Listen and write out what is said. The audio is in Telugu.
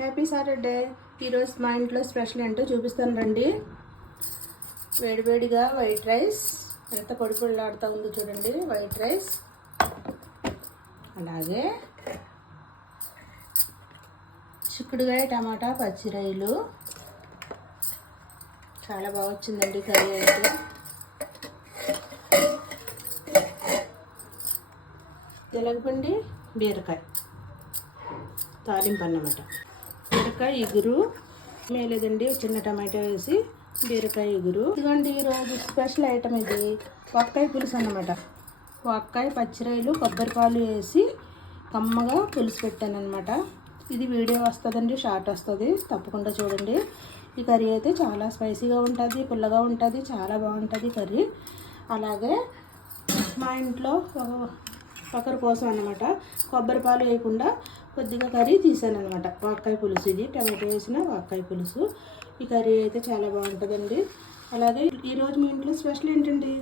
Happy Saturday. ఈరోజు మా ఇంట్లో స్పెషల్ ఏంటో చూపిస్తాను రండి. వేడివేడిగా వైట్ రైస్, ఎంత పొడి పొడిలాడుతూ ఉందో చూడండి వైట్ రైస్. అలాగే చిక్కుడుకాయ టమాటా పచ్చిరొయ్యలు, చాలా బాగా వచ్చిందండి కర్రీ అయితే. తెలగపిండి బీరకాయ తాలింపు అన్నమాట. బీరకాయ ఇగురు లేదండి, చిన్న టమాటా వేసి బీరకాయ ఇగురు. ఇదిగోండి ఈరోజు స్పెషల్ ఐటమ్ ఇది వంకాయ పులుసు అన్నమాట. వంకాయ పచ్చిరొయ్యలు కొబ్బరి పాలు వేసి కమ్మగా పులుసు పెట్టాను అనమాట. ఇది వీడియో వస్తుందండి, షార్ట్ వస్తుంది, తప్పకుండా చూడండి. ఈ కర్రీ అయితే చాలా స్పైసీగా ఉంటుంది, పుల్లగా ఉంటుంది, చాలా బాగుంటుంది కర్రీ. అలాగే మా ఇంట్లో ఒకరి కోసం అన్నమాట కొబ్బరి పాలు వేయకుండా కొద్దిగా కర్రీ తీసాను అనమాట. వంకాయ పులుసు, ఇది టమాటో వేసిన వంకాయ పులుసు. ఈ కర్రీ అయితే చాలా బాగుంటుందండి. అలాగే ఈరోజు మీ ఇంట్లో స్పెషల్ ఏంటండి?